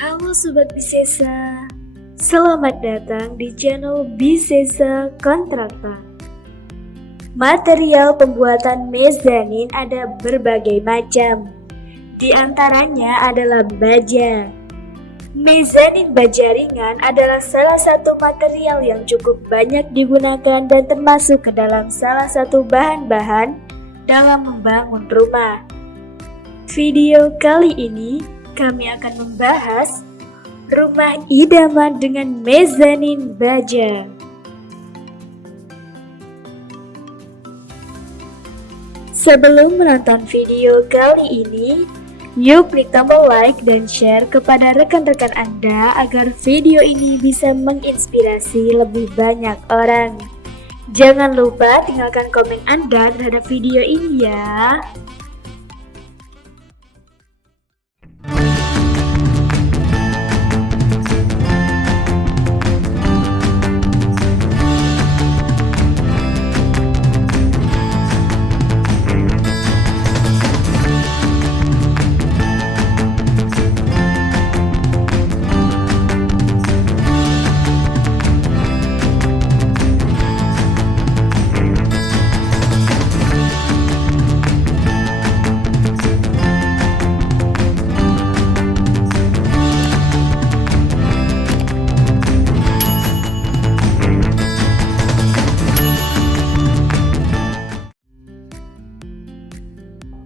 Halo Sobat Bisesa, selamat datang di channel Bisesa Kontrakta. Material pembuatan mezanin ada berbagai macam, di antaranya adalah baja. Mezanin baja ringan adalah salah satu material yang cukup banyak digunakan dan termasuk ke dalam salah satu bahan-bahan dalam membangun rumah. Video kali ini kami akan membahas rumah idaman dengan mezanin baja. Sebelum menonton video kali ini, yuk klik tombol like dan share kepada rekan-rekan Anda agar video ini bisa menginspirasi lebih banyak orang. Jangan lupa tinggalkan komen Anda terhadap video ini ya.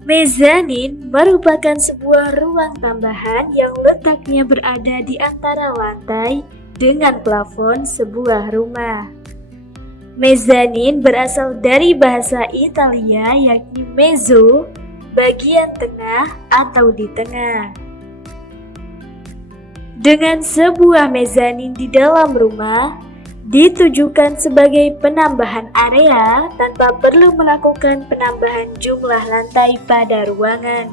Mezanin merupakan sebuah ruang tambahan yang letaknya berada di antara lantai dengan plafon sebuah rumah. Mezanin berasal dari bahasa Italia yakni mezzo, bagian tengah atau di tengah. Dengan sebuah mezanin di dalam rumah, ditujukan sebagai penambahan area tanpa perlu melakukan penambahan jumlah lantai pada ruangan.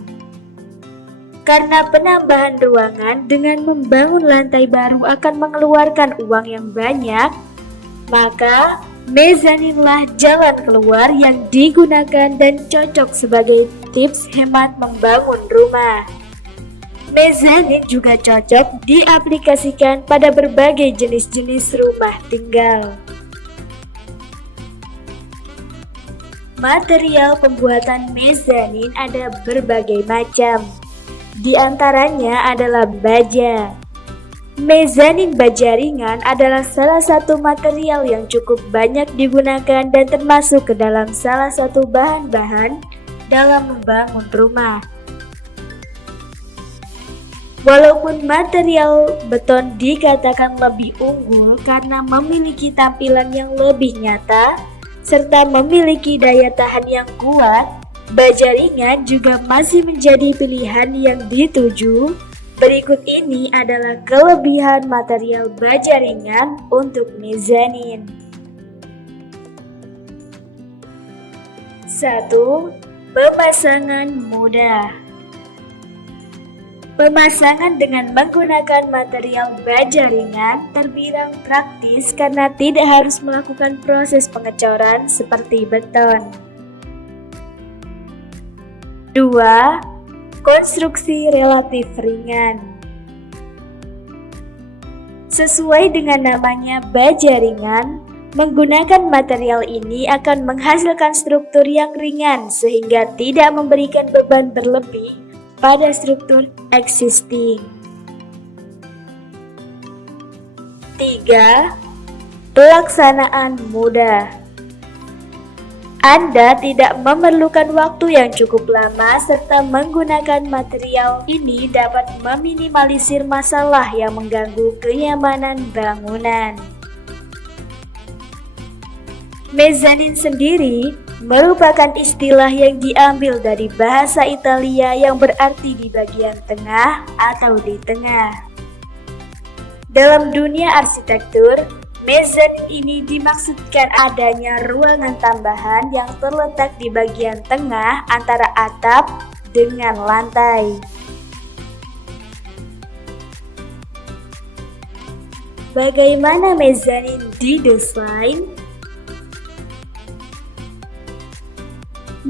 Karena penambahan ruangan dengan membangun lantai baru akan mengeluarkan uang yang banyak, maka mezaninlah jalan keluar yang digunakan dan cocok sebagai tips hemat membangun rumah. Mezanin juga cocok diaplikasikan pada berbagai jenis-jenis rumah tinggal. Material pembuatan mezanin ada berbagai macam. Di antaranya adalah baja. Mezanin baja ringan adalah salah satu material yang cukup banyak digunakan dan termasuk ke dalam salah satu bahan-bahan dalam membangun rumah. Walaupun material beton dikatakan lebih unggul karena memiliki tampilan yang lebih nyata serta memiliki daya tahan yang kuat, baja ringan juga masih menjadi pilihan yang dituju. Berikut ini adalah kelebihan material baja ringan untuk mezanin. 1. Pemasangan mudah. Pemasangan dengan menggunakan material baja ringan terbilang praktis karena tidak harus melakukan proses pengecoran seperti beton. 2. Konstruksi relatif ringan. Sesuai dengan namanya baja ringan, menggunakan material ini akan menghasilkan struktur yang ringan sehingga tidak memberikan beban berlebih pada struktur existing. 3. Pelaksanaan mudah. Anda tidak memerlukan waktu yang cukup lama serta menggunakan material ini dapat meminimalisir masalah yang mengganggu kenyamanan bangunan. Mezanin sendiri merupakan istilah yang diambil dari bahasa Italia yang berarti di bagian tengah atau di tengah. Dalam dunia arsitektur, mezanin ini dimaksudkan adanya ruangan tambahan yang terletak di bagian tengah antara atap dengan lantai. Bagaimana mezanin didesain?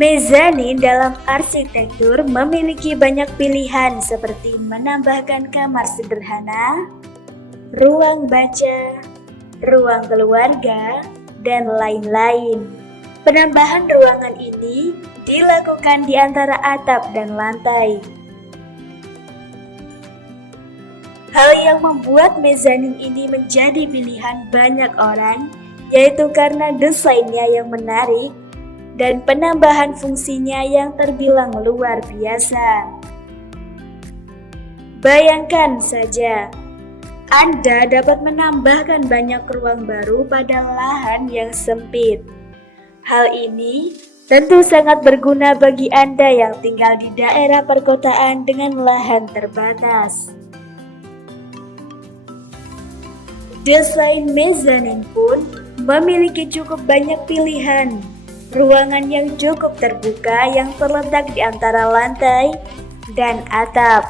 Mezanin dalam arsitektur memiliki banyak pilihan seperti menambahkan kamar sederhana, ruang baca, ruang keluarga, dan lain-lain. Penambahan ruangan ini dilakukan di antara atap dan lantai. Hal yang membuat mezanin ini menjadi pilihan banyak orang, yaitu karena desainnya yang menarik dan penambahan fungsinya yang terbilang luar biasa. Bayangkan saja, Anda dapat menambahkan banyak ruang baru pada lahan yang sempit. Hal ini tentu sangat berguna bagi Anda yang tinggal di daerah perkotaan dengan lahan terbatas. Desain mezanin pun memiliki cukup banyak pilihan. Ruangan yang cukup terbuka yang terletak di antara lantai dan atap.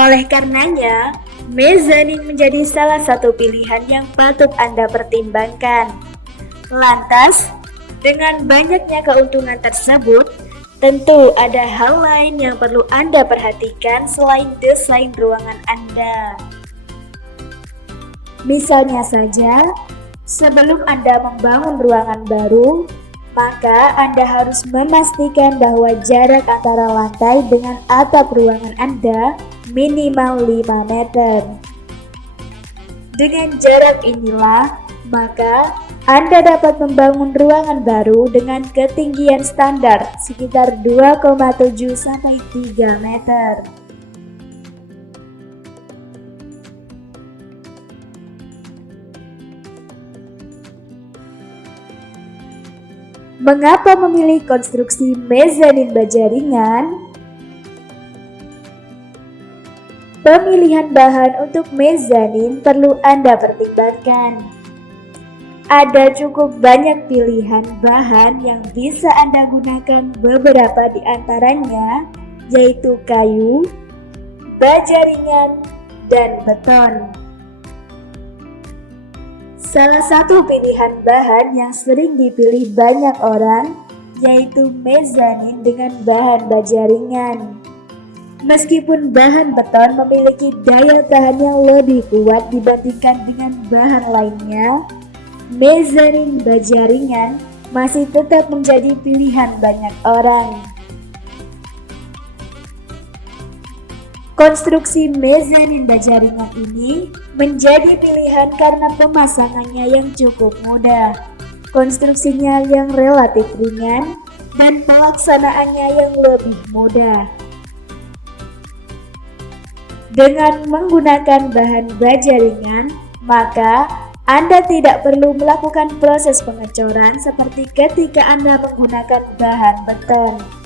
Oleh karenanya, mezanin menjadi salah satu pilihan yang patut Anda pertimbangkan. Lantas, dengan banyaknya keuntungan tersebut, tentu ada hal lain yang perlu Anda perhatikan selain desain ruangan Anda. Misalnya saja, sebelum Anda membangun ruangan baru, maka Anda harus memastikan bahwa jarak antara lantai dengan atap ruangan Anda minimal 5 meter. Dengan jarak inilah, maka Anda dapat membangun ruangan baru dengan ketinggian standar sekitar 2,7 sampai 3 meter. Mengapa memilih konstruksi mezanin baja ringan? Pemilihan bahan untuk mezanin perlu Anda pertimbangkan. Ada cukup banyak pilihan bahan yang bisa Anda gunakan, beberapa di antaranya yaitu kayu, baja ringan, dan beton. Salah satu pilihan bahan yang sering dipilih banyak orang yaitu mezanin dengan bahan baja ringan. Meskipun bahan beton memiliki daya tahan yang lebih kuat dibandingkan dengan bahan lainnya, mezanin baja ringan masih tetap menjadi pilihan banyak orang. Konstruksi mezanin baja ringan ini menjadi pilihan karena pemasangannya yang cukup mudah, konstruksinya yang relatif ringan, dan pelaksanaannya yang lebih mudah. Dengan menggunakan bahan baja ringan, maka Anda tidak perlu melakukan proses pengecoran seperti ketika Anda menggunakan bahan beton.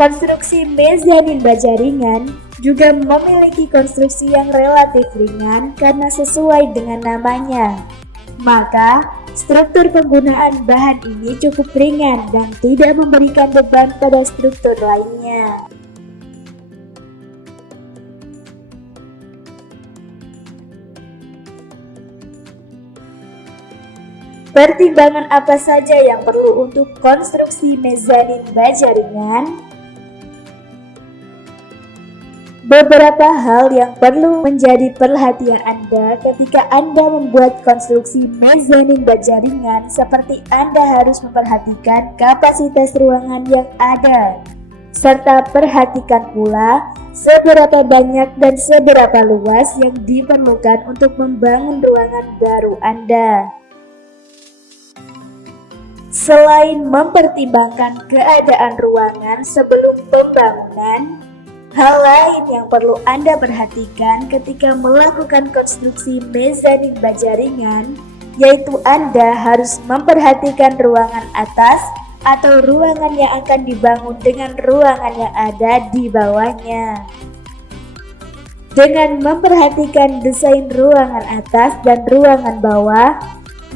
Konstruksi mezanin baja ringan juga memiliki konstruksi yang relatif ringan karena sesuai dengan namanya. Maka, struktur penggunaan bahan ini cukup ringan dan tidak memberikan beban pada struktur lainnya. Pertimbangan apa saja yang perlu untuk konstruksi mezanin baja ringan? Beberapa hal yang perlu menjadi perhatian Anda ketika Anda membuat konstruksi mezanin baja ringan, seperti Anda harus memperhatikan kapasitas ruangan yang ada, serta perhatikan pula seberapa banyak dan seberapa luas yang diperlukan untuk membangun ruangan baru Anda. Selain mempertimbangkan keadaan ruangan sebelum pembangunan, hal lain yang perlu Anda perhatikan ketika melakukan konstruksi mezanin baja ringan, yaitu Anda harus memperhatikan ruangan atas atau ruangan yang akan dibangun dengan ruangan yang ada di bawahnya. Dengan memperhatikan desain ruangan atas dan ruangan bawah,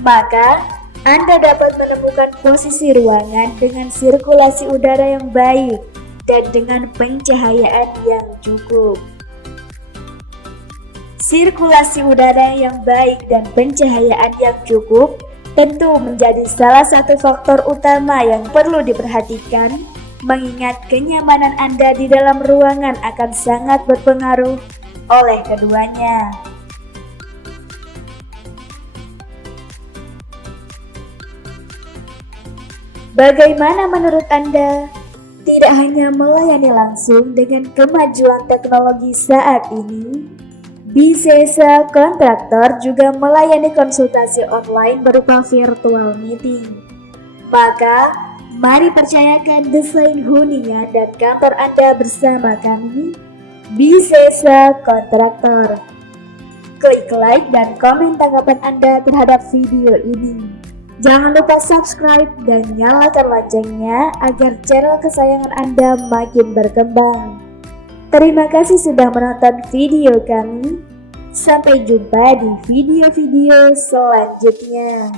maka Anda dapat menemukan posisi ruangan dengan sirkulasi udara yang baik dan dengan pencahayaan yang cukup. Sirkulasi udara yang baik dan pencahayaan yang cukup tentu menjadi salah satu faktor utama yang perlu diperhatikan, mengingat kenyamanan Anda di dalam ruangan akan sangat berpengaruh oleh keduanya. Bagaimana menurut Anda? Tidak hanya melayani langsung dengan kemajuan teknologi saat ini, Bisesa Kontraktor juga melayani konsultasi online berupa virtual meeting. Maka, mari percayakan desain hunian dan kantor Anda bersama kami, Bisesa Kontraktor. Klik like dan komen tanggapan Anda terhadap video ini. Jangan lupa subscribe dan nyalakan loncengnya agar channel kesayangan Anda makin berkembang. Terima kasih sudah menonton video kami. Sampai jumpa di video-video selanjutnya.